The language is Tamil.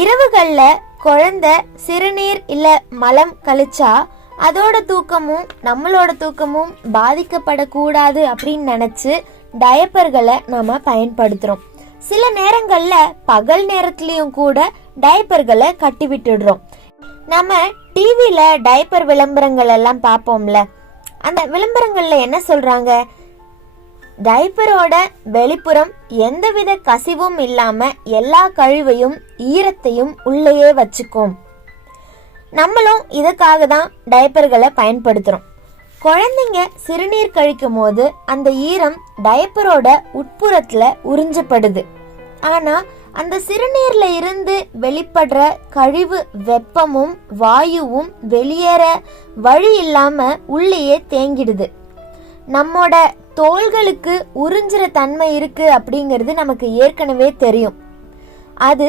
இரவுகள்ல குழந்தை சிறுநீர் இல்ல மலம் கழிச்சா அதோட தூக்கமும் நம்மளோட தூக்கமும் பாதிக்கப்படக்கூடாது அப்படின்னு நினைச்சு டயப்பர்களை நாம பயன்படுத்துறோம். சில நேரங்கள்ல பகல் நேரத்திலயும் கூட டயப்பர்களை கட்டி விட்டுடுறோம். நம்ம டிவில டயப்பர் விளம்பரங்கள் எல்லாம் பார்ப்போம்ல, அந்த விளம்பரங்கள்ல என்ன சொல்றாங்க? டைப்பரோட வெளிப்புறம் எந்தவித கசிவும் இல்லாம எல்லா கழிவையும் ஈரத்தையும் உள்ளேயே வச்சுக்கும். நம்மளும் இதுக்காக தான் டைப்பர்களை பயன்படுத்துறோம். குழந்தைங்க சிறுநீர் கழிக்கும் போது அந்த ஈரம் டைப்பரோட உட்புறத்துல உறிஞ்சப்படுது. ஆனா அந்த சிறுநீர்ல இருந்து வெளிப்படுற கழிவு வெப்பமும் வாயுவும் வெளியேற வழி இல்லாம உள்ளேயே தேங்கிடுது. நம்மோட தோள்களுக்கு உறிஞ்சுற தன்மை இருக்கு அப்படிங்கிறது நமக்கு ஏற்கனவே தெரியும். அது